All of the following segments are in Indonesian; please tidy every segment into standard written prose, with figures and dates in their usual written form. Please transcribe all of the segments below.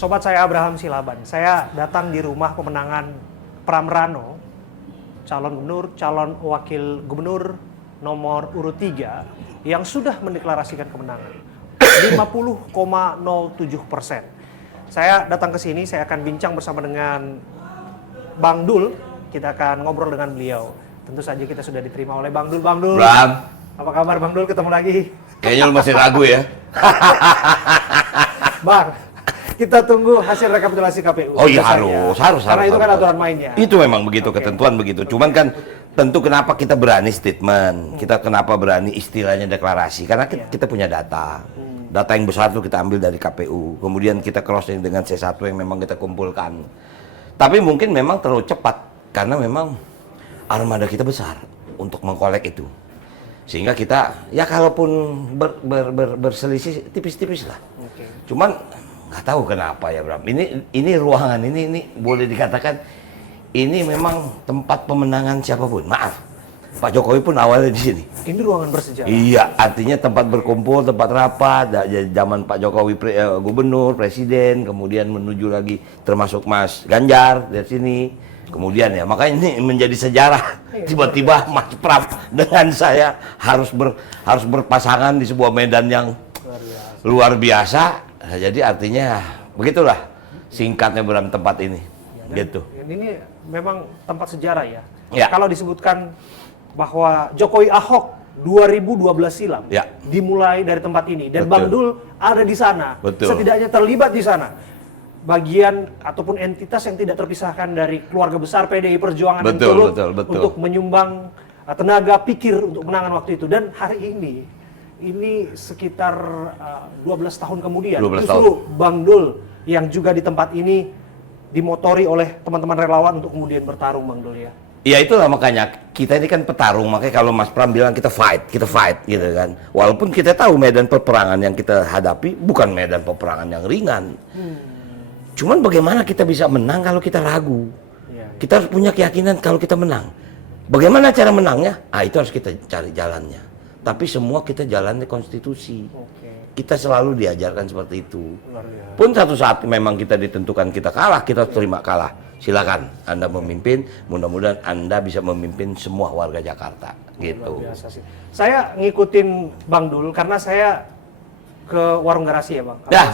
Sobat saya Abraham Silaban. Saya datang di rumah pemenangan Pram Rano, calon gubernur, calon wakil gubernur nomor urut 3 yang sudah mendeklarasikan kemenangan 50,07%. Saya datang ke sini, saya akan bincang bersama dengan Bang Dul. Kita akan ngobrol dengan beliau. Tentu saja kita sudah diterima oleh Bang Dul. Bang Dul, Bram, apa kabar Bang Dul? Ketemu lagi. kayaknya lu masih ragu ya. Bang, kita tunggu hasil rekapitulasi KPU. Oh iya Biasanya. harus. Karena itu kan harus. aturan mainnya. Itu memang begitu, ketentuan begitu. Cuman kan tentu kenapa kita berani statement, kita kenapa berani istilahnya deklarasi, karena kita punya data. Data yang besar itu kita ambil dari KPU, kemudian kita crossing dengan C1 yang memang kita kumpulkan. Tapi mungkin memang terlalu cepat, karena memang armada kita besar untuk mengkolek itu. Sehingga kita, ya kalaupun berselisih tipis-tipis lah. Oke. Cuman nggak tahu kenapa ya Bram. Ini ruangan ini boleh dikatakan ini memang tempat pemenangan siapapun. Maaf, Pak Jokowi pun awalnya di sini. Ini ruangan bersejarah. Iya, artinya tempat berkumpul, tempat rapat. Zaman Pak Jokowi gubernur, presiden, kemudian menuju lagi termasuk Mas Ganjar dari sini. Kemudian ya, makanya ini menjadi sejarah. Tiba-tiba Mas Pram dengan saya harus berpasangan di sebuah medan yang luar biasa. Nah, jadi artinya begitulah singkatnya Bram tempat ini. Ya, Gitu. Ini memang tempat sejarah ya. Ya. Kalau disebutkan bahwa Jokowi Ahok 2012 silam Ya. dimulai dari tempat ini dan Betul. Bang Dul ada di sana. Betul. Setidaknya terlibat di sana. Bagian ataupun entitas yang tidak terpisahkan dari keluarga besar PDI Perjuangan yang turut Betul. untuk menyumbang tenaga pikir untuk menangan waktu itu. Dan hari ini sekitar 12 tahun kemudian 12 justru Bang Dul yang juga di tempat ini dimotori oleh teman-teman relawan untuk kemudian bertarung, Bang Dul ya. Ya itulah makanya kita ini kan petarung, makanya kalau Mas Pram bilang kita fight gitu kan. Walaupun kita tahu medan peperangan yang kita hadapi bukan medan peperangan yang ringan. Cuman bagaimana kita bisa menang kalau kita ragu? Ya. Kita harus punya keyakinan kalau kita menang. Bagaimana cara menangnya? Itu harus kita cari jalannya. Tapi semua kita jalannya konstitusi. Oke. Kita selalu diajarkan seperti itu. Luar biasa. Pun satu saat memang kita ditentukan kita kalah, kita harus terima kalah. Silakan Anda memimpin, mudah-mudahan Anda bisa memimpin semua warga Jakarta. Gitu. Luar biasa sih. Saya ngikutin Bang Dul karena saya ke warung garasi ya, Bang. Ya,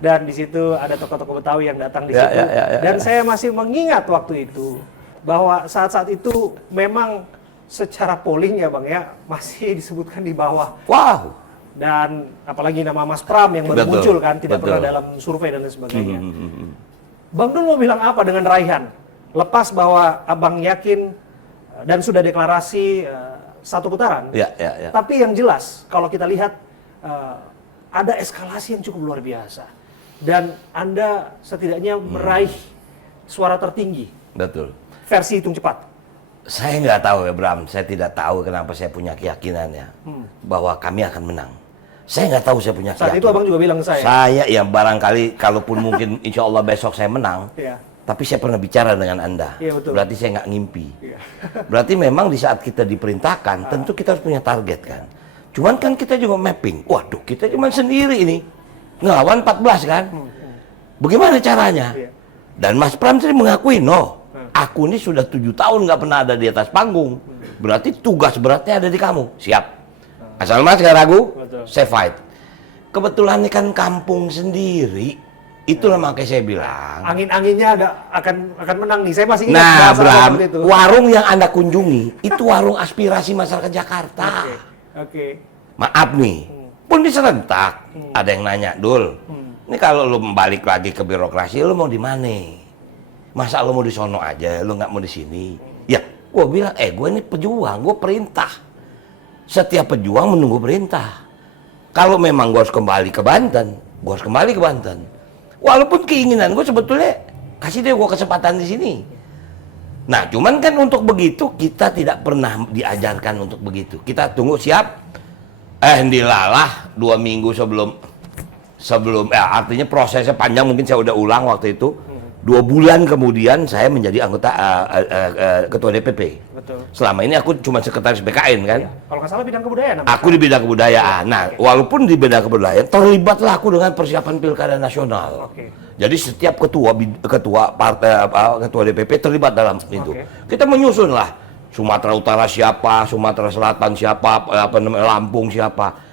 Dan di situ ada tokoh-tokoh Betawi yang datang di Ya, situ. ya. Dan saya masih mengingat waktu itu bahwa saat-saat itu memang secara polling ya, Bang ya, masih disebutkan di bawah. wow. Dan apalagi nama Mas Pram yang baru Betul, muncul kan, tidak betul. pernah dalam survei dan lain sebagainya. Bang Dul mau bilang apa dengan Raihan? Lepas bahwa Abang yakin dan sudah deklarasi satu putaran. Ya. Tapi yang jelas kalau kita lihat ada eskalasi yang cukup luar biasa. Dan Anda setidaknya meraih suara tertinggi. Betul. Versi hitung cepat. Saya nggak tahu ya Bram, saya tidak tahu kenapa saya punya keyakinannya bahwa kami akan menang. Saya nggak tahu saya punya Saat keyakinan. itu Abang juga bilang ke saya. Saya ya barangkali kalaupun mungkin insya Allah besok saya menang, Iya. tapi saya pernah bicara dengan Anda. Iya, betul. Berarti saya nggak ngimpi. Iya. Berarti memang di saat kita diperintahkan, tentu kita harus punya target kan. Cuman kan kita juga mapping. Waduh, kita cuma sendiri ini. Ngelawan 14 kan. Bagaimana caranya? Iya. Dan Mas Pram sendiri mengakui, aku ini sudah 7 tahun nggak pernah ada di atas panggung. Berarti tugas beratnya ada di kamu. Siap. Asal Mas nggak ragu, Betul. saya fight. Kebetulan ini kan kampung sendiri. Itulah makanya saya bilang. Angin-anginnya akan menang nih. Saya masih ingat Nah, bahasa Bram, seperti itu. warung yang Anda kunjungi itu warung aspirasi masyarakat Jakarta. Oke. Maaf nih, pun diserentak. Ada yang nanya, Dul, ini kalau lu balik lagi ke birokrasi, lu mau di mana? Masa lu mau di sono aja, lu nggak mau di sini? Ya, gua bilang, gue ini pejuang, gua perintah. Setiap pejuang menunggu perintah. Kalau memang gua harus kembali ke Banten, gua harus kembali ke Banten. Walaupun keinginan gua sebetulnya kasih dia gua kesempatan di sini. Nah, cuman kan untuk begitu kita tidak pernah diajarkan untuk begitu. Kita tunggu siap. Dilalah 2 minggu sebelum artinya prosesnya panjang, mungkin saya udah ulang waktu itu. 2 bulan kemudian saya menjadi anggota ketua DPP. Betul. Selama ini aku cuma sekretaris BKN kan. Iya. Kalau nggak salah bidang kebudayaan. Aku di bidang kebudayaan. Nah, walaupun di bidang kebudayaan terlibatlah aku dengan persiapan pilkada nasional. Oke. Jadi setiap ketua partai ketua DPP terlibat dalam itu. Oke. Kita menyusun lah Sumatera Utara siapa, Sumatera Selatan siapa, Lampung siapa.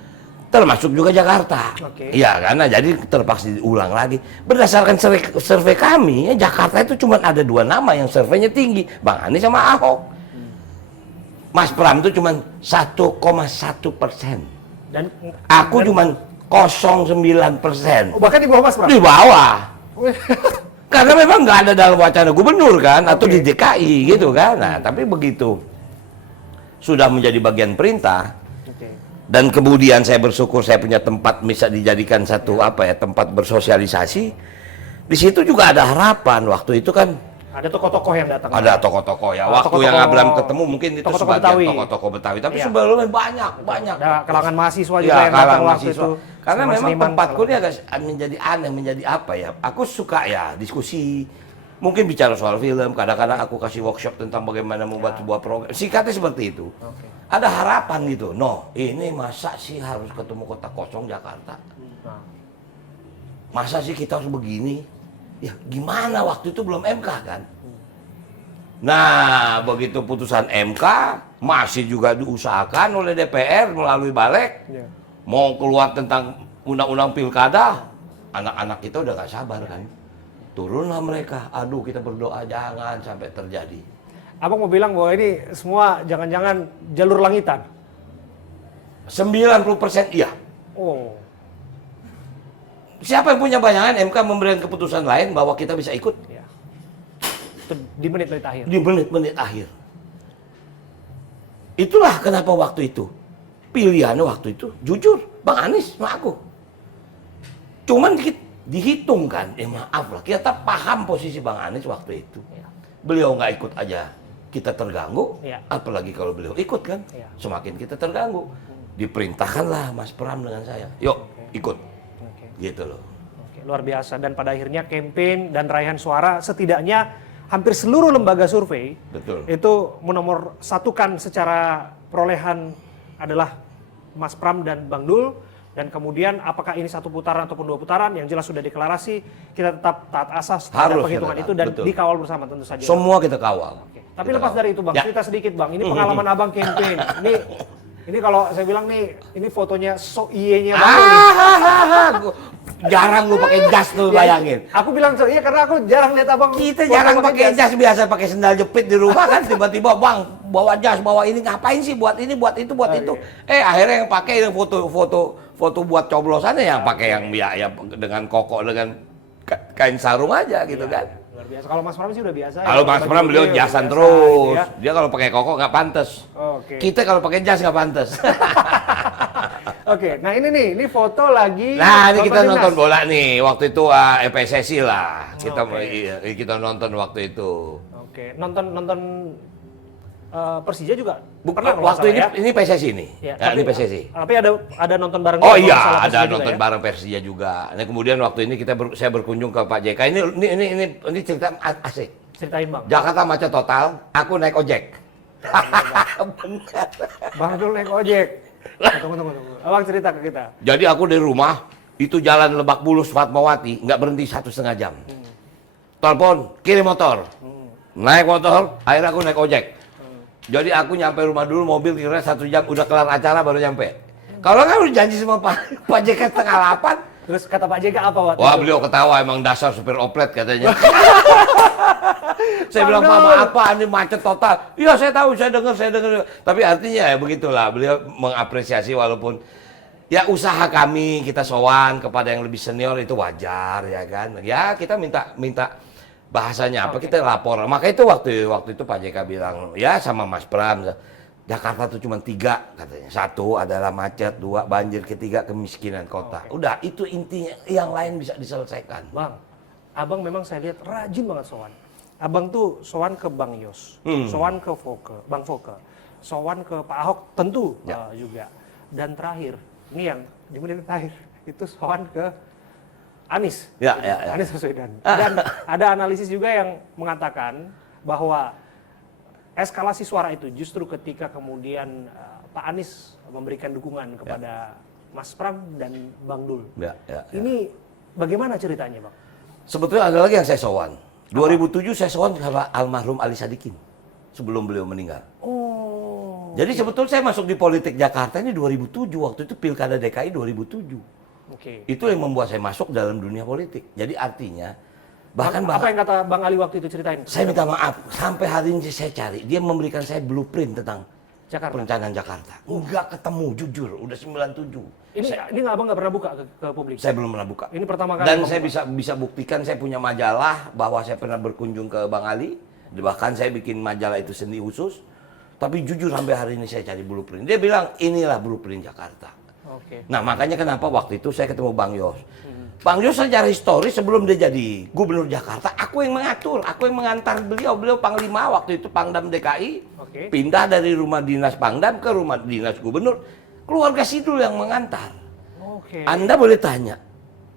Termasuk juga Jakarta. Oke. Iya, karena jadi terpaksa diulang lagi. Berdasarkan survei kami, ya, Jakarta itu cuma ada 2 nama yang surveinya tinggi, Bang Anies sama Ahok. Mas Pram itu cuma 1,1%. Dan Aku cuma 0,9%. bahkan di bawah Mas Pram. Di bawah. Karena memang nggak ada dalam wacana gubernur kan, atau di DKI gitu kan. Nah, tapi begitu sudah menjadi bagian perintah, Oke. dan kemudian saya bersyukur saya punya tempat bisa dijadikan satu tempat bersosialisasi. Di situ juga ada harapan. Waktu itu kan Ada tokoh-tokoh yang datang. ada tokoh-tokoh ya. Waktu Tokoh-tokoh- yang Abraham ketemu mungkin itu tokoh-tokoh sebagian Betawi. tokoh-tokoh Betawi, tapi Iya. sebelumnya banyak. Ada kalangan mahasiswa juga Ya, yang datang kalangan waktu mahasiswa. itu. Karena memang Seniman-seniman, tempatku ini agak menjadi aneh, menjadi apa ya. Aku suka ya diskusi. Mungkin bicara soal film, kadang-kadang aku kasih workshop tentang bagaimana membuat sebuah program. Singkatnya seperti itu. Oke. Ada harapan gitu. Ini masa sih harus ketemu kota kosong Jakarta? Nah, Masa sih kita harus begini? Ya gimana, waktu itu belum MK kan? Nah, begitu putusan MK, masih juga diusahakan oleh DPR melalui Balik. iya. Mau keluar tentang undang-undang pilkada, anak-anak kita udah gak sabar kan? Turunlah mereka, aduh kita berdoa jangan sampai terjadi. Abang mau bilang bahwa ini semua jangan-jangan jalur langitan. 90% iya. Oh. Siapa yang punya bayangan MK memberikan keputusan lain bahwa kita bisa ikut? Ya. Itu di menit-menit akhir. Di menit-menit akhir. Itulah kenapa waktu itu pilihannya waktu itu jujur Bang Anies sama aku. Cuman dihitung kan, maaf lah, kita paham posisi Bang Anies waktu itu. Ya. Beliau nggak ikut aja kita terganggu, Ya. apalagi kalau beliau ikut kan, Ya. semakin kita terganggu. Diperintahkanlah Mas Pram dengan saya, yuk ikut, Oke. gitu loh. Oke, luar biasa. Dan pada akhirnya campaign dan raihan suara setidaknya hampir seluruh lembaga survei Betul. itu menomor satukan secara perolehan adalah Mas Pram dan Bang Dul. Dan kemudian apakah ini 1 putaran ataupun 2 putaran, yang jelas sudah deklarasi, kita tetap taat asas terhadap Harus penghitungan kita itu taat, dan betul. dikawal bersama tentu saja. Semua kita kawal. Oke. Tapi Kita lepas kawal. dari itu Bang, Ya. cerita sedikit Bang, ini pengalaman Abang campaign. Ini kalau saya bilang nih, ini fotonya so iye-nya Bang nih. Jarang lu pakai jas tuh, bayangin. Aku bilang so iya karena aku jarang lihat Abang. Kita foto jarang pakai jas, biasa pakai sendal jepit di rumah kan, tiba-tiba Bang bawa jas, bawa ini, ngapain sih, buat ini, buat itu, buat itu. Akhirnya yang pakai yang foto buat coblosannya yang pakai yang ya dengan koko dengan kain sarung aja gitu kan. Luar biasa. Kalau Mas Pram sih udah biasa. Kalau ya. Mas Baju Pram beliau udah jasan biasa, terus. gitu ya. Dia kalau pakai koko nggak pantas. Oke. Kita kalau pakai jas nggak pantas. Oke, nah ini foto lagi. Nah, ini kita Bapak nonton Dinas. bola nih. Waktu itu PSSI lah. Kita nonton waktu itu. Oke, nonton Persija juga. Bukan, Pernah kalau nggak waktu salah, ini PSSI nih. Ya, Nah, ini PSSI. Tapi ada nonton bareng. Oh kalau nggak iya, salah ada Persija juga nonton ya? bareng Persija juga. Nah, kemudian waktu ini saya berkunjung ke Pak JK. Ini cerita asik. Ceritain Bang. Jakarta macet total, aku naik ojek. Bener. Bang Dul naik ojek. Tunggu. Abang cerita ke kita. Jadi aku dari rumah, itu jalan Lebak Bulus Fatmawati, nggak berhenti 1,5 jam. Telepon, kirim motor. Naik motor, akhirnya aku naik ojek. Jadi aku nyampe rumah dulu, mobil kira 1 jam, udah kelar acara baru nyampe. Kalau kan udah janji sama Pak JK setengah 8. Terus kata Pak JK apa waktu Wah, itu? beliau ketawa, emang dasar supir oplet katanya. Saya bilang, Bang Mama Dul. apa, ini macet total. Iya, saya tahu, saya dengar. Tapi artinya ya begitulah, beliau mengapresiasi walaupun ya usaha kami, kita sowan kepada yang lebih senior itu wajar ya kan. Ya kita minta bahasanya apa, kita lapor. Maka itu waktu itu Pak JK bilang, ya sama Mas Pram, Jakarta tuh cuma 3 katanya. 1 adalah macet, 2 banjir, 3 kemiskinan kota. Udah, itu intinya, yang lain bisa diselesaikan. Bang, Abang memang saya lihat rajin banget sowan. Abang tuh sowan ke Bang Yos, sowan ke Bang Foke, sowan ke Pak Ahok tentu juga. Dan terakhir, ini yang di menit terakhir, itu sowan ke Anies. Ya. Anies Baswedan. Dan ada analisis juga yang mengatakan bahwa eskalasi suara itu justru ketika kemudian Pak Anies memberikan dukungan kepada Mas Pram dan Bang Dul. Ya. Ini bagaimana ceritanya, Bang? Sebetulnya ada lagi yang saya sowan. 2007 saya sowan sama almarhum Ali Sadikin sebelum beliau meninggal. Oh. Jadi sebetulnya saya masuk di politik Jakarta ini 2007, waktu itu Pilkada DKI 2007. Oke. Itu yang membuat saya masuk dalam dunia politik. Jadi artinya bahkan Apa yang kata Bang Ali waktu itu ceritain? saya minta maaf, sampai hari ini saya cari, dia memberikan saya blueprint tentang Jakarta. perencanaan Jakarta. Enggak ketemu, jujur, udah 97. Ini abang nggak pernah buka ke publik? Saya belum pernah buka. Ini pertama kali. Dan Abang saya buka. bisa buktikan, saya punya majalah bahwa saya pernah berkunjung ke Bang Ali. Bahkan saya bikin majalah itu sendiri khusus. Tapi jujur sampai hari ini saya cari blueprint. Dia bilang inilah blueprint Jakarta. Oke. Nah makanya kenapa waktu itu saya ketemu Bang Yos. Bang Yos secara historis sebelum dia jadi gubernur Jakarta, aku yang mengatur, aku yang mengantar beliau. Beliau Panglima waktu itu Pangdam DKI. Oke. Pindah dari rumah dinas Pangdam ke rumah dinas gubernur. Keluarga Sidul yang mengantar. Oke. Anda boleh tanya,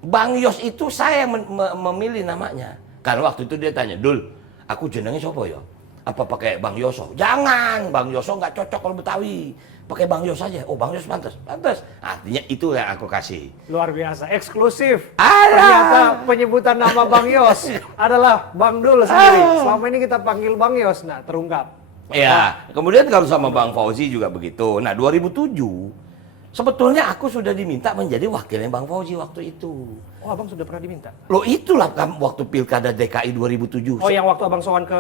Bang Yos itu saya yang memilih namanya. Karena waktu itu dia tanya, Dul, aku jenengnya siapa ya? Apa pakai Bang Yoso? Jangan, Bang Yoso nggak cocok kalau Betawi. Pakai Bang Yos aja. Oh, Bang Yos pantas. Pantas. Artinya itu yang aku kasih. Luar biasa, eksklusif. Alah. Ternyata penyebutan nama Bang Yos adalah Bang Dul sendiri. Selama ini kita panggil Bang Yos, nah terungkap. Ya, kemudian kalau sama Bang Fauzi juga begitu. Nah, 2007 sebetulnya aku sudah diminta menjadi wakilnya Bang Fauzi waktu itu. Oh, abang sudah pernah diminta? Loh itulah kan waktu Pilkada DKI 2007. Oh, yang waktu abang sowan ke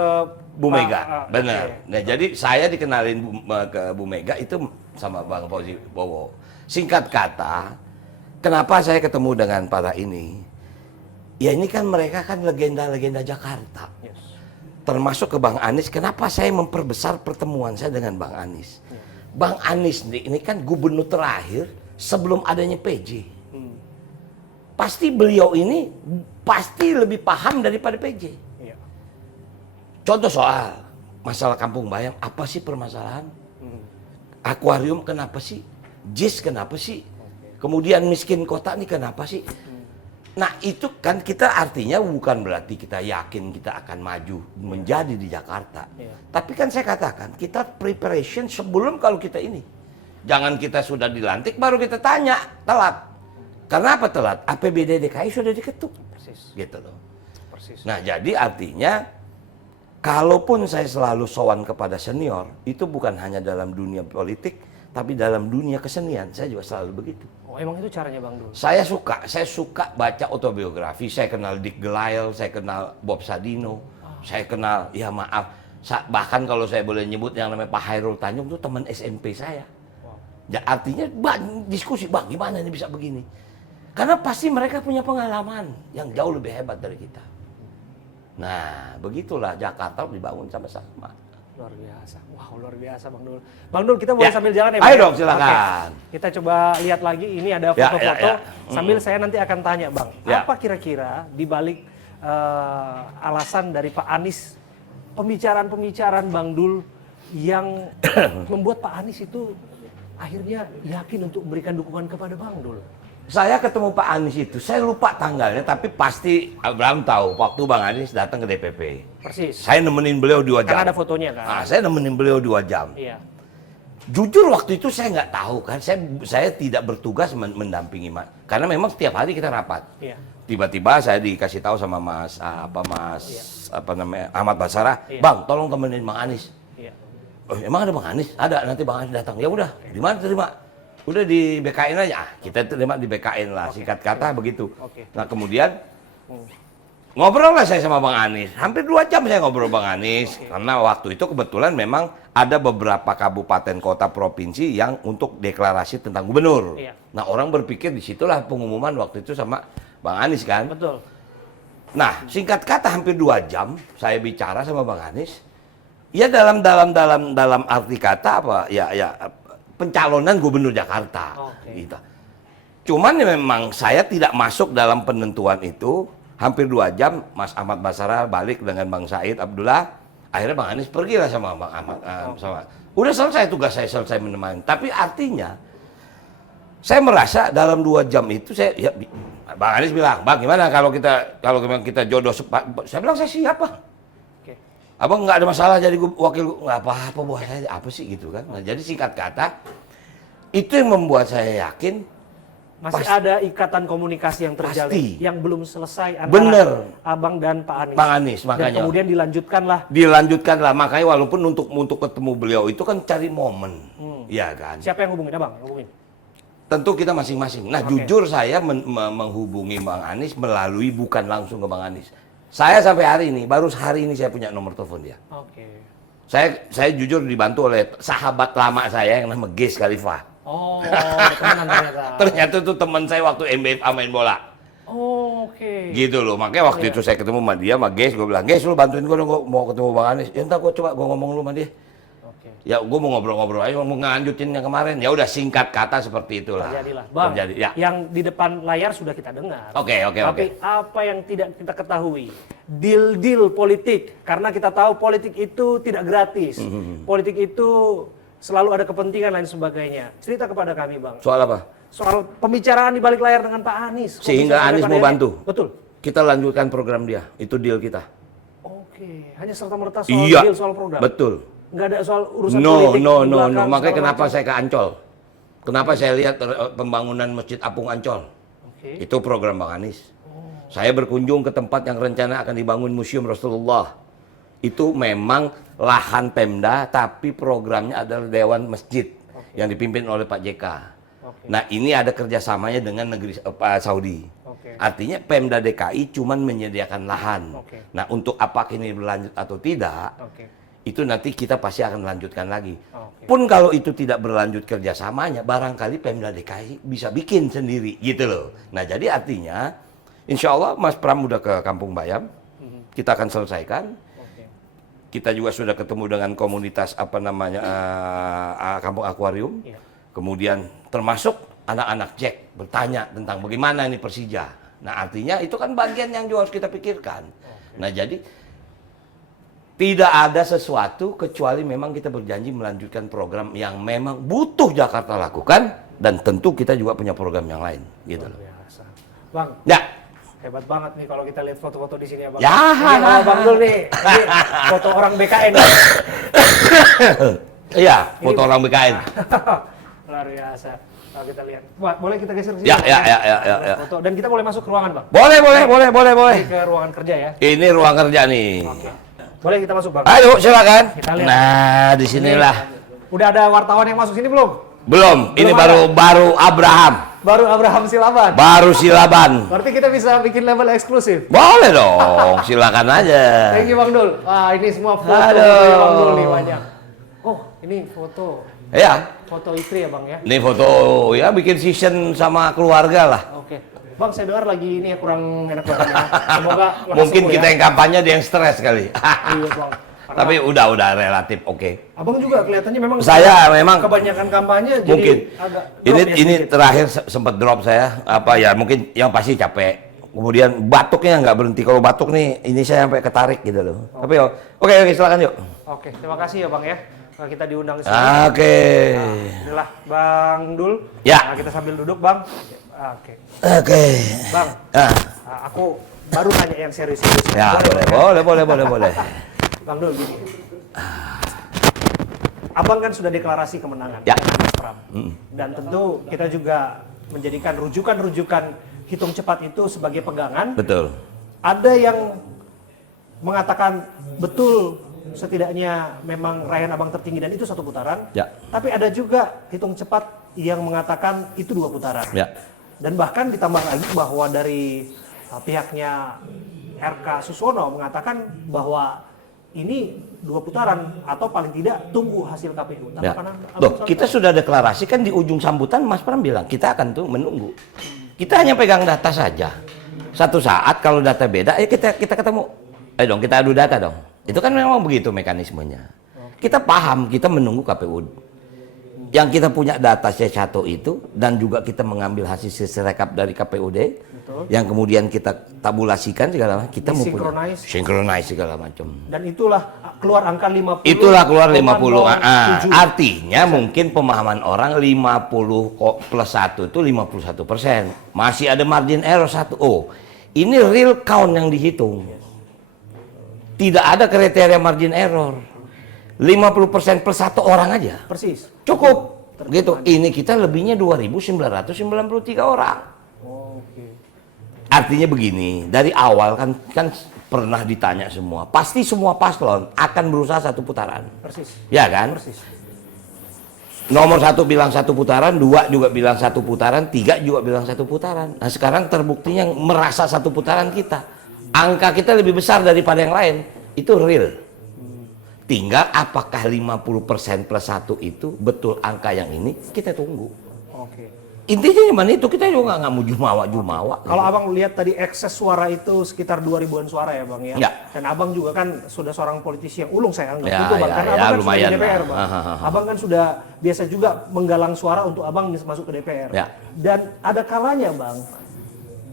Bu Mega, Pak, benar. oke. Nah, jadi saya dikenalin ke Bu Mega itu sama Bang Fauzi Bowo. Singkat kata, kenapa saya ketemu dengan para ini? Ya ini kan mereka kan legenda-legenda Jakarta. Yes. Termasuk ke Bang Anies, kenapa saya memperbesar pertemuan saya dengan Bang Anies? Bang Anies ini kan gubernur terakhir sebelum adanya PJ. Pasti beliau ini pasti lebih paham daripada PJ. Iya. Contoh soal masalah Kampung Bayam, apa sih permasalahan? Akuarium kenapa sih? JIS kenapa sih? Kemudian miskin kota ini kenapa sih? Nah itu kan kita artinya bukan berarti kita yakin kita akan maju menjadi di Jakarta. Iya. Tapi kan saya katakan kita preparation sebelum kalau kita ini. Jangan kita sudah dilantik baru kita tanya, telat. Karena apa telat? APBD DKI sudah diketuk. Persis. Gitu loh. Persis. Nah jadi artinya kalaupun saya selalu sowan kepada senior, itu bukan hanya dalam dunia politik, tapi dalam dunia kesenian, saya juga selalu begitu. Oh, emang itu caranya Bang Dul? Saya suka baca autobiografi, saya kenal Dick Gelael, saya kenal Bob Sadino, saya kenal, ya maaf, bahkan kalau saya boleh nyebut yang namanya Pak Hairul Tanjung itu teman SMP saya. Wow. Ya, artinya diskusi, Bang gimana ini bisa begini? Karena pasti mereka punya pengalaman yang jauh lebih hebat dari kita. Nah, begitulah Jakarta dibangun sama-sama. Luar biasa. Wow, luar biasa Bang Dul. Bang Dul, kita boleh Ya, sambil jalan ya? ayo Bang? dong, silakan. Oke. Kita coba lihat lagi, ini ada Ya, foto-foto. ya. Sambil saya nanti akan tanya Bang, Ya. apa kira-kira dibalik alasan dari Pak Anies, pembicaraan-pembicaraan Bang Dul yang membuat Pak Anies itu akhirnya yakin untuk memberikan dukungan kepada Bang Dul? Saya ketemu Pak Anies itu, saya lupa tanggalnya, tapi pasti Abraham tahu waktu Bang Anies datang ke DPP. Persis. Saya nemenin beliau 2 jam. Karena ada fotonya kan? Nah, saya nemenin beliau 2 jam. Iya. Jujur waktu itu saya nggak tahu kan, saya tidak bertugas mendampingi Mas, karena memang setiap hari kita rapat. Iya. Tiba-tiba saya dikasih tahu sama Mas Ahmad Basarah, Iya. Bang, tolong temenin Bang Anies. Iya. Oh, emang ada Bang Anies? Ada, nanti Bang Anies datang. Ya udah, di mana terima? Udah di BKN aja. Kita terima di BKN lah, singkat kata begitu. Oke. Nah, kemudian ngobrol lah saya sama Bang Anies. Hampir 2 jam saya ngobrol Bang Anies. Karena waktu itu kebetulan memang ada beberapa kabupaten kota provinsi yang untuk deklarasi tentang gubernur. Iya. Nah, orang berpikir disitulah pengumuman waktu itu sama Bang Anies kan. Betul. Nah, singkat kata hampir 2 jam saya bicara sama Bang Anies. Ya dalam arti kata apa? Ya pencalonan gubernur Jakarta. Oke. Gitu. Cuman ya memang saya tidak masuk dalam penentuan itu. Hampir 2 jam Mas Ahmad Basarah balik dengan Bang Said Abdullah. Akhirnya Bang Anies pergilah sama Bang Ahmad. Udah selesai tugas saya, selesai menemani. Tapi artinya saya merasa dalam 2 jam itu saya Bang Anies bilang, Bang gimana kalau memang kita jodoh saya bilang saya siap Bang. Oke. Abang nggak ada masalah jadi wakil, nggak apa-apa buat saya, apa sih gitu kan. Nah jadi singkat kata, itu yang membuat saya yakin masih ada ikatan komunikasi yang terjalin pasti. yang belum selesai antara Bener. Abang dan Pak Anies. Bang Anies, makanya. Dan kemudian dilanjutkanlah. Dilanjutkanlah, makanya walaupun untuk ketemu beliau itu kan cari momen, ya kan. Siapa yang hubungin Abang? Hubungin. Tentu kita masing-masing. Nah, jujur saya menghubungi Bang Anies melalui bukan langsung ke Bang Anies. Saya sampai hari ini, baru hari ini saya punya nomor telepon dia. Oke. Saya jujur dibantu oleh sahabat lama saya yang namanya Ges Khalifah. Oh, teman ternyata. Ternyata itu teman saya waktu MBFA main bola. Oh, oke. Gitu loh. Makanya waktu itu saya ketemu sama dia, sama Ges, gue bilang, Ges lu bantuin gue dong, gue mau ketemu Bang Anies. Ya entar gue coba gue ngomong lu sama dia. Oke. Ya gue mau ngobrol-ngobrol aja, mau ngelanjutin yang kemarin. Ya udah singkat kata seperti itulah. Terjadilah. Bang, Terjadi, ya. yang di depan layar sudah kita dengar. Oke. Tapi apa yang tidak kita ketahui? Deal-deal politik. Karena kita tahu politik itu tidak gratis. Politik itu selalu ada kepentingan lain sebagainya. Cerita kepada kami, Bang. Soal apa? Soal pembicaraan di balik layar dengan Pak Anies. Sehingga Anies mau bantu. Betul. Kita lanjutkan program dia. Itu deal kita. Oke. Hanya serta-merta soal Iya. deal, soal program. Betul. Nggak ada soal urusan No. politik. di belakang, Makanya segala kenapa macam. saya ke Ancol? Kenapa saya lihat pembangunan Masjid Apung Ancol? Oke. Itu program Bang Anies. Saya berkunjung ke tempat yang rencana akan dibangun Museum Rasulullah. Itu memang lahan Pemda, tapi programnya adalah Dewan Masjid yang dipimpin oleh Pak JK. Nah ini ada kerjasamanya dengan negeri Saudi. Artinya Pemda DKI cuman menyediakan lahan. Nah untuk apakah ini berlanjut atau tidak, itu nanti kita pasti akan lanjutkan lagi. Pun kalau itu tidak berlanjut kerjasamanya, barangkali Pemda DKI bisa bikin sendiri gitu loh. Nah jadi artinya, insya Allah Mas Pram udah ke Kampung Bayam, kita akan selesaikan. Kita juga sudah ketemu dengan komunitas Kampung Akuarium. Kemudian termasuk anak-anak Jack bertanya tentang bagaimana ini Persija. Nah artinya itu kan bagian yang juga harus kita pikirkan. Nah jadi tidak ada sesuatu kecuali memang kita berjanji melanjutkan program yang memang butuh Jakarta lakukan, dan tentu kita juga punya program yang lain gitu loh. Biasa. Bang. Ya. Hebat banget nih kalau kita lihat foto-foto di sini ya Bang. Ya. Ini kalau Bang Dul nih, ini foto orang BKN. Iya, foto orang BKN. Luar biasa. Kalau kita lihat. Wah, boleh kita geser sini? Ya. Foto. Dan kita boleh masuk ke ruangan Bang. Boleh. Ini ke ruangan kerja ya. Ini ruang kerja nih. Oke. Boleh kita masuk Bang? Ayo silakan. Kita lihat. Nah, disinilah. Udah ada wartawan yang masuk sini belum? Belum. Ini baru Abraham. Baru Abraham Silaban. Baru Silaban. Berarti kita bisa bikin label eksklusif. Boleh dong, silakan aja. Thank you Bang Dul. Wah, ini semua foto Aduh. Bang Dul nih banyak. Oh, ini foto. Ya, Foto istri ya Bang ya? ini foto ya bikin season sama keluarga lah. Oke. Bang, saya dengar lagi ini ya kurang enak badannya. Semoga lekas Mungkin sembuh kita ya. yang kampanye dia yang stres kali. Iya Bang. Karena Tapi udah relatif oke. Abang juga kelihatannya memang Saya memang kebanyakan kampanye mungkin jadi agak ini terakhir sempat drop saya mungkin yang pasti capek. Kemudian batuknya nggak berhenti. Kalau batuk nih ini saya sampai ketarik gitu loh. Tapi oke silakan yuk. Oke, terima kasih ya Bang ya. Kita diundang ke sini. Oke. Nah, inilah Bang Dul. Ya. Nah, kita sambil duduk Bang. Oke. Bang. Aku baru nanya yang serius-serius. Ya, boleh. Bang Dul, gini. Abang kan sudah deklarasi kemenangan Ya. dengan Mas Pram. Dan tentu kita juga menjadikan rujukan-rujukan hitung cepat itu sebagai pegangan. Betul. Ada yang mengatakan betul setidaknya memang raihan Abang tertinggi dan itu satu putaran. Ya. Tapi ada juga hitung cepat yang mengatakan itu 2 putaran. Ya. Dan bahkan ditambah lagi bahwa dari pihaknya RK Susono mengatakan bahwa ini 2 putaran atau paling tidak tunggu hasil KPU. Ya. Loh, kita sudah deklarasikan di ujung sambutan Mas Pram bilang kita akan tuh menunggu. Kita hanya pegang data saja. Satu saat kalau data beda, kita ketemu. Ayo dong kita adu data dong. Itu kan memang begitu mekanismenya. Kita paham, kita menunggu KPU yang kita punya data C1 itu dan juga kita mengambil hasil sirekap dari KPUD, Betul. yang kemudian kita tabulasikan segala macam, kita mempunyai Disinkronize. segala macam. Dan itulah keluar angka 50. Itulah keluar 50. 0,07. Artinya mungkin pemahaman orang 50 plus 1 itu 51%. Masih ada margin error 1. Oh, ini real count yang dihitung. Tidak ada kriteria margin error. 50% plus 1 orang aja. Persis. Cukup. Gitu. Ini kita lebihnya 2.993 orang. Oke. Artinya begini, dari awal kan pernah ditanya semua. Pasti semua paslon akan berusaha satu putaran. Persis. Ya kan? Persis. Nomor 1 bilang satu putaran, 2 juga bilang satu putaran, 3 juga bilang satu putaran. Nah sekarang terbuktinya merasa satu putaran kita. Angka kita lebih besar daripada yang lain. Itu real. Tinggal apakah 50% plus 1 itu betul angka yang ini, kita tunggu. Oke. Intinya cuma itu, kita juga nggak mau jumawa. Kalau abang lihat tadi ekses suara itu sekitar 2.000-an suara ya bang ya. Ya. Dan abang juga kan sudah seorang politisi yang ulung saya anggap Ya, itu bang. ya, Karena ya, abang kan lumayan sudah di DPR lah. bang. Abang kan sudah biasa juga menggalang suara untuk abang masuk ke DPR. Ya. Dan ada kalanya bang,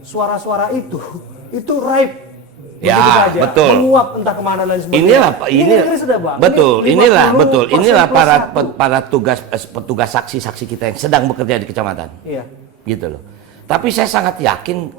suara-suara itu ripe. Ya, Begitu saja, betul. menguap entah kemana dan sebagainya. Inilah Pak, ini sudah bang. betul. Ini Inilah 50% betul. Inilah plus para 1. petugas saksi-saksi kita yang sedang bekerja di kecamatan. Iya. Gitu loh. Tapi saya sangat yakin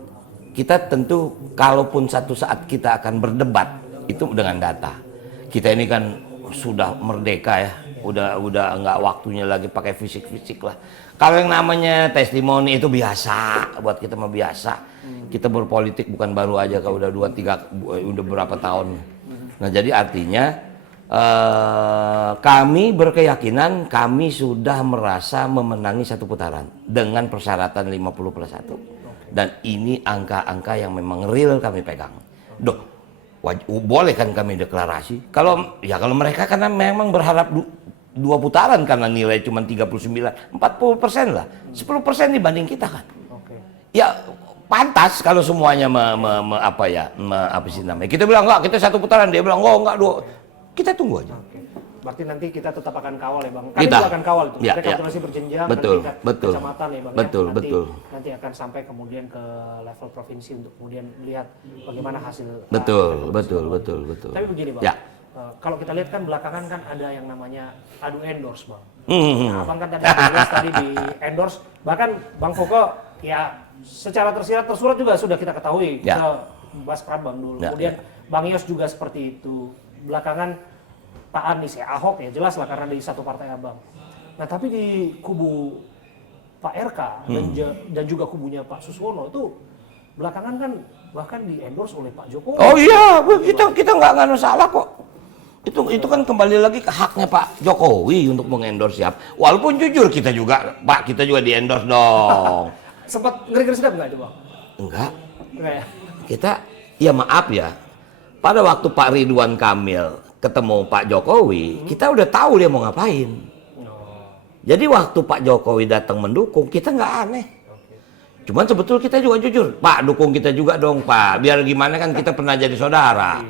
kita tentu kalaupun satu saat kita akan berdebat itu dengan data. Kita ini kan sudah merdeka ya. Udah nggak waktunya lagi pakai fisik-fisik lah. Kalau yang namanya testimoni itu biasa, buat kita mah biasa. Kita berpolitik bukan baru aja, kalau udah 2-3 udah berapa tahun. Nah jadi artinya kami berkeyakinan kami sudah merasa memenangi satu putaran dengan persyaratan 50 plus 1. Dan ini angka-angka yang memang real kami pegang. Boleh kan kami deklarasi? Kalau mereka karena memang berharap 2 putaran karena nilai cuma 39, 40% lah, 10% dibanding kita kan. Ya pantas kalau semuanya apa sih namanya? Kita bilang enggak, kita satu putaran, dia bilang enggak 2. Kita tunggu aja. Berarti nanti kita tetap akan kawal ya bang. Kami Kita juga akan kawal itu. Ya, Rekapitulasi berjenjang betul, dari tingkat betul. kecamatan ya bang. Betul, ya. nanti akan sampai kemudian ke level provinsi untuk kemudian melihat bagaimana hasil. Betul. Tapi begini bang. Ya. Kalau kita lihat kan belakangan kan ada yang namanya adu endorse bang. Hmm. Abang kan tadi di endorse. Bahkan Bang Koko ya secara tersurat juga sudah kita ketahui. Ya. Ke Mas Prambang dulu. Ya, Kemudian Bang Yos juga seperti itu. Belakangan Pak Anies ya, Ahok ya jelas lah karena di satu partai abang. Nah tapi di kubu Pak RK dan juga kubunya Pak Suswono itu belakangan kan bahkan di endorse oleh Pak Jokowi. Oh iya, kita nggak masalah kok. Itu kan kembali lagi ke haknya Pak Jokowi untuk mengendorse siap. Walaupun jujur kita juga di endorse dong. Sempat ngeri-ngeri sedap nggak itu bang? Enggak. Ya? Kita ya maaf ya. Pada waktu Pak Ridwan Kamil ketemu Pak Jokowi, kita udah tahu dia mau ngapain. Jadi waktu Pak Jokowi datang mendukung, kita nggak aneh. Cuman sebetulnya kita juga jujur, Pak dukung kita juga dong Pak. Biar gimana kan kita pernah jadi saudara.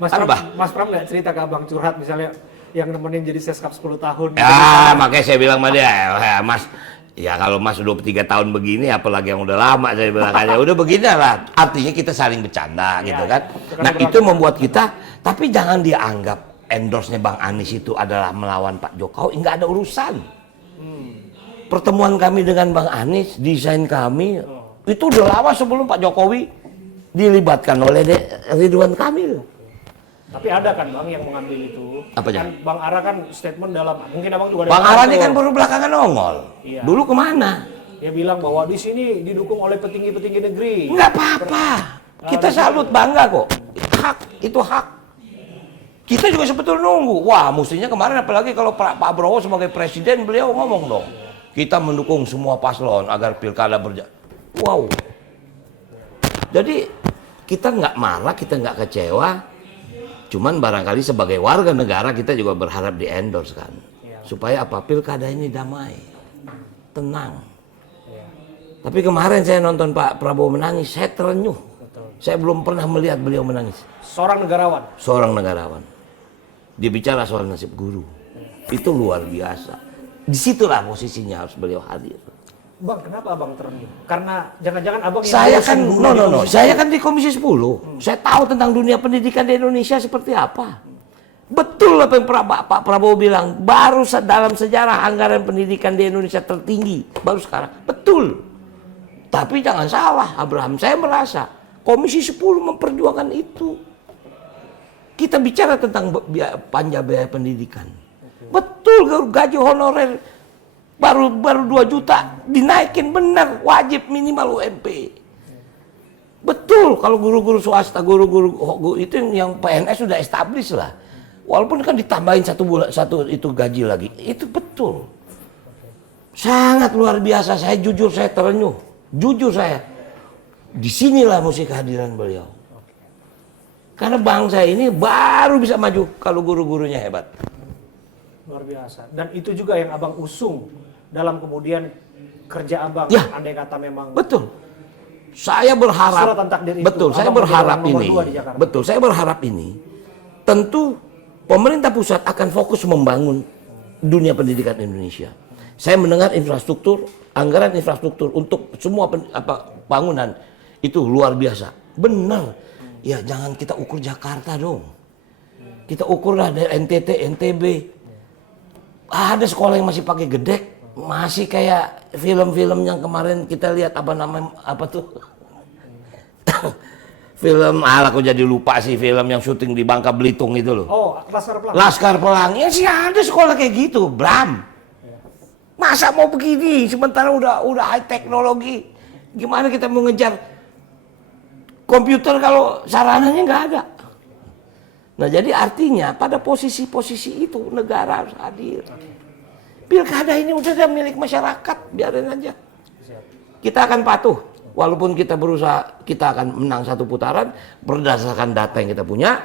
Mas Pram nggak cerita ke abang curhat misalnya yang nemenin jadi seskap 10 tahun. Ya makanya saya bilang sama dia, Mas, ya kalau Mas udah 3 tahun begini, apalagi yang udah lama saya bilang aja, udah begini lah. Artinya kita saling bercanda gitu kan. Nah itu membuat kita, tapi jangan dianggap endorse-nya Bang Anies itu adalah melawan Pak Jokowi, nggak ada urusan. Pertemuan kami dengan Bang Anies, desain kami, itu udah lama sebelum Pak Jokowi dilibatkan oleh Ridwan Kamil. Tapi ada kan bang yang mengambil itu. Apa kan Bang Ara kan statement dalam, mungkin abang juga ada. Bang Ara ini kan baru belakangan nongol. Iya. Dulu kemana? Dia bilang bahwa di sini didukung oleh petinggi-petinggi negeri. Nggak apa-apa. Kita salut, bangga kok. Itu hak. Kita juga sebetulnya nunggu. Wah, mestinya kemarin apalagi kalau Pak Prabowo sebagai presiden, beliau ngomong dong. Kita mendukung semua paslon agar pilkada berjalan. Wow. Jadi kita nggak marah, kita nggak kecewa. Cuman barangkali sebagai warga negara kita juga berharap di endorse kan. Supaya apa? Pilkada ini damai. Tenang. Tapi kemarin saya nonton Pak Prabowo menangis, saya terenyuh. Saya belum pernah melihat beliau menangis. Seorang negarawan. Seorang negarawan. Dia bicara soal nasib guru. Itu luar biasa. Disitulah posisinya harus beliau hadir. Bang, kenapa abang terenyuh? Karena jangan-jangan abang yang Saya kan, ngurusin guru di Komisi saya 10. kan di Komisi 10. Saya tahu tentang dunia pendidikan di Indonesia seperti apa. Betul apa yang Pak Prabowo bilang, baru dalam sejarah anggaran pendidikan di Indonesia tertinggi, baru sekarang. Betul. Tapi jangan salah, Abraham, saya merasa Komisi 10 memperjuangkan itu. Kita bicara tentang panja biaya pendidikan. Betul, gaji honorer baru 2 juta dinaikin, benar, wajib minimal UMP. Betul, kalau guru-guru swasta, guru-guru itu yang PNS sudah established lah. Walaupun kan ditambahin satu itu gaji lagi, itu betul. Sangat luar biasa, saya jujur saya terenyuh. Jujur saya. Disinilah mesti kehadiran beliau. Karena bangsa ini baru bisa maju kalau guru-gurunya hebat. Luar biasa. Dan itu juga yang abang usung dalam kemudian kerja abang, Ya, andai kata memang betul. Saya berharap, Surat takdir itu, betul, saya abang berharap menjadi orang ini, nomor 2 di Jakarta. betul, saya berharap ini, tentu pemerintah pusat akan fokus membangun dunia pendidikan Indonesia. Saya mendengar infrastruktur, anggaran infrastruktur untuk semua bangunan itu luar biasa. Benar, ya jangan kita ukur Jakarta dong. Kita ukurlah dari NTT, NTB. Ada sekolah yang masih pakai gedek. Masih kayak film-film yang kemarin kita lihat apa tuh film aku jadi lupa sih, film yang syuting di Bangka Belitung itu loh. Oh, Laskar Pelangi. Laskar Pelangi sih ada sekolah kayak gitu, Bram. Masa mau begini sementara udah high teknologi. Gimana kita mau ngejar komputer kalau sarananya nggak ada? Nah, jadi artinya pada posisi-posisi itu negara harus hadir. Pilkada ini udah milik masyarakat, biarin aja. Kita akan patuh, walaupun kita berusaha, kita akan menang satu putaran berdasarkan data yang kita punya.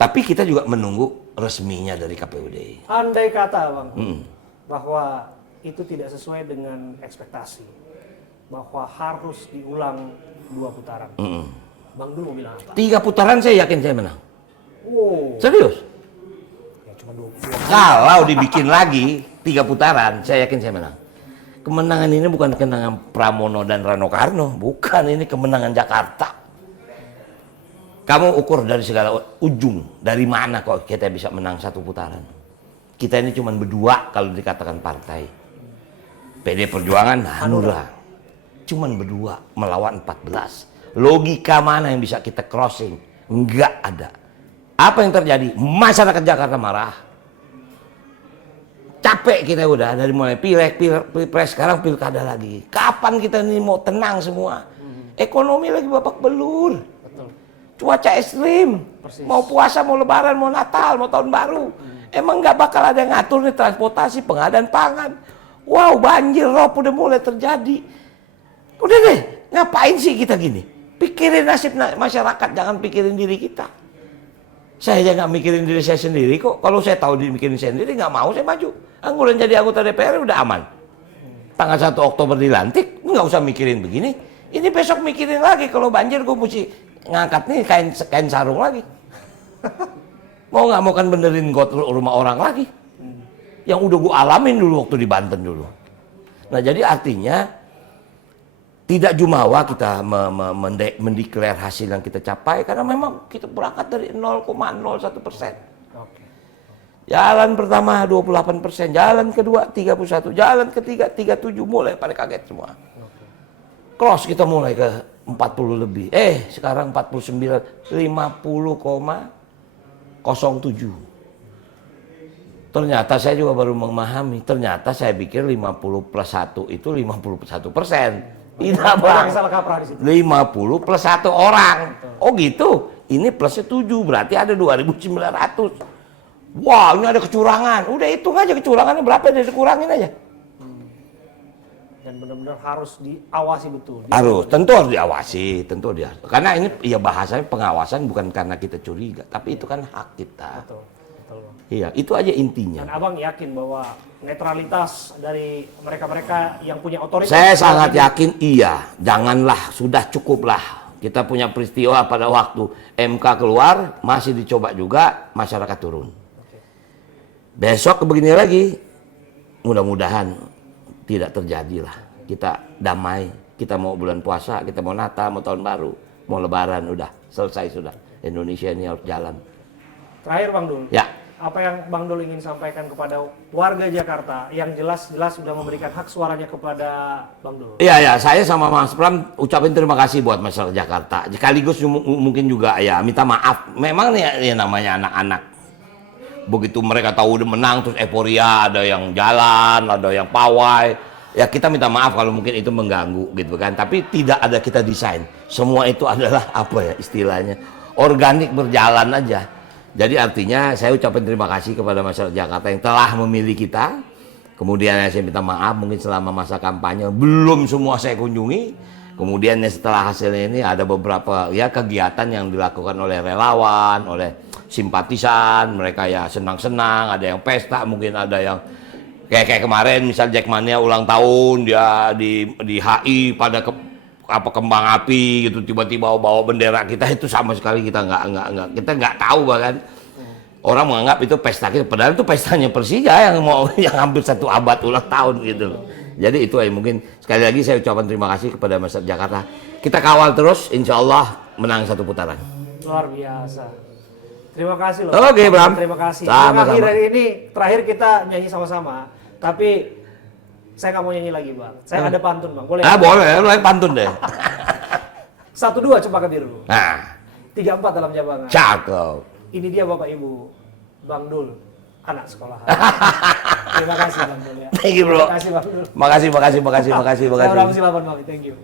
Tapi kita juga menunggu resminya dari KPUD. Andai kata bang, bahwa itu tidak sesuai dengan ekspektasi, bahwa harus diulang 2 putaran. Bang dulu mau bilang apa? 3 putaran saya yakin saya menang. Wow. Serius? Ya, cuma 2. Kalau dibikin lagi 3 putaran, saya yakin saya menang. Kemenangan ini bukan kemenangan Pramono dan Rano Karno, bukan, ini kemenangan Jakarta. Kamu ukur dari segala ujung, dari mana kok kita bisa menang 1 putaran. Kita ini cuma berdua kalau dikatakan partai. PD Perjuangan, Hanura. Cuma berdua melawan 14. Logika mana yang bisa kita crossing? Enggak ada. Apa yang terjadi? Masyarakat Jakarta marah. Capek kita udah dari mulai pilek, pilpres, sekarang pilkada lagi. Kapan kita ini mau tenang semua? Ekonomi lagi babak belur. Betul. Cuaca ekstrim. Persis. Mau puasa, mau lebaran, mau Natal, mau tahun baru. Emang nggak bakal ada yang ngatur nih transportasi, pengadaan pangan. Wow, banjir rob udah mulai terjadi. Udah deh, ngapain sih kita gini? Pikirin nasib masyarakat, jangan pikirin diri kita. Saya aja nggak mikirin diri saya sendiri kok. Kalau saya tahu dimikirin saya sendiri, nggak mau saya maju. Angguran jadi anggota DPR udah aman. Tanggal 1 Oktober dilantik, nggak usah mikirin begini. Ini besok mikirin lagi, kalau banjir gue mesti ngangkat nih kain sarung lagi. Mau nggak mau kan benerin got rumah orang lagi. Yang udah gue alamin dulu waktu di Banten dulu. Nah jadi artinya tidak jumawa kita mendeklar hasil yang kita capai karena memang kita berangkat dari 0,01%. Oke. Jalan pertama 28%, jalan kedua 31%, jalan ketiga 37, mulai pada kaget semua. Cross kita mulai ke 40 lebih. Sekarang 49, 50,07. Ternyata saya juga baru memahami, ternyata saya pikir 50 plus 1 itu 51%. Tidak bang, Salah kaprah di situ. 50 plus 1 orang. Oh gitu, ini plusnya 7, berarti ada 2.900. Wah, ini ada kecurangan. Udah hitung aja kecurangannya berapa, dia dikurangin aja. Dan benar-benar harus diawasi betul. Harus, tentu harus diawasi, tentu dia. Karena ini ya bahasanya pengawasan bukan karena kita curiga, tapi itu kan hak kita. Betul. Betul, Bang. Iya, itu aja intinya. Dan abang yakin bahwa netralitas dari mereka-mereka yang punya otoritas. Saya sangat yakin iya, janganlah, sudah cukuplah. Kita punya peristiwa pada waktu MK keluar, masih dicoba juga, masyarakat turun. Besok begini lagi, mudah-mudahan tidak terjadi lah. Kita damai, kita mau bulan puasa, kita mau Natal, mau tahun baru, mau lebaran, udah selesai sudah. Indonesia ini harus jalan. Terakhir Bang Dul, Ya. apa yang Bang Dul ingin sampaikan kepada warga Jakarta yang jelas-jelas sudah memberikan hak suaranya kepada Bang Dul? Iya, ya, saya sama Mas Pram ucapin terima kasih buat masyarakat Jakarta. Sekaligus mungkin juga ya minta maaf. Memang nih ya namanya anak-anak. Begitu mereka tahu udah menang terus euforia, ada yang jalan, ada yang pawai. Ya kita minta maaf kalau mungkin itu mengganggu gitu kan. Tapi tidak ada kita desain. Semua itu adalah apa ya istilahnya? Organik berjalan aja. Jadi artinya saya ucapkan terima kasih kepada masyarakat Jakarta yang telah memilih kita. Kemudian saya minta maaf mungkin selama masa kampanye belum semua saya kunjungi. Kemudian setelah hasilnya ini ada beberapa ya kegiatan yang dilakukan oleh relawan, oleh simpatisan, mereka ya senang-senang, ada yang pesta, mungkin ada yang kayak kemarin misal Jackmania ulang tahun dia di HI pada kembang api gitu tiba-tiba bawa bendera kita itu sama sekali kita nggak tahu bahkan orang menganggap itu pesta kita padahal itu pestanya Persija yang mau yang hampir 1 abad ulang tahun gitu loh. Jadi itu mungkin sekali lagi saya ucapkan terima kasih kepada masyarakat Jakarta. Kita kawal terus, insya Allah menang 1 putaran. Luar biasa. Terima kasih loh. Oke, Bram. Terima kasih. Sama-sama. Terakhir kita nyanyi sama-sama. Tapi saya nggak mau nyanyi lagi Bang. Saya ada pantun Bang. Boleh? Boleh, lu yang pantun deh. 1-2 Cempaka Biru. Nah, 3-4 dalam Jabangan. cakep. Ini dia Bapak Ibu Bang Dul, anak sekolah. Terima kasih Bang Dul ya. Thank you, bro. Terima kasih Bang Dul. Makasih. Saya Bram Silaban, Bang. Thank you.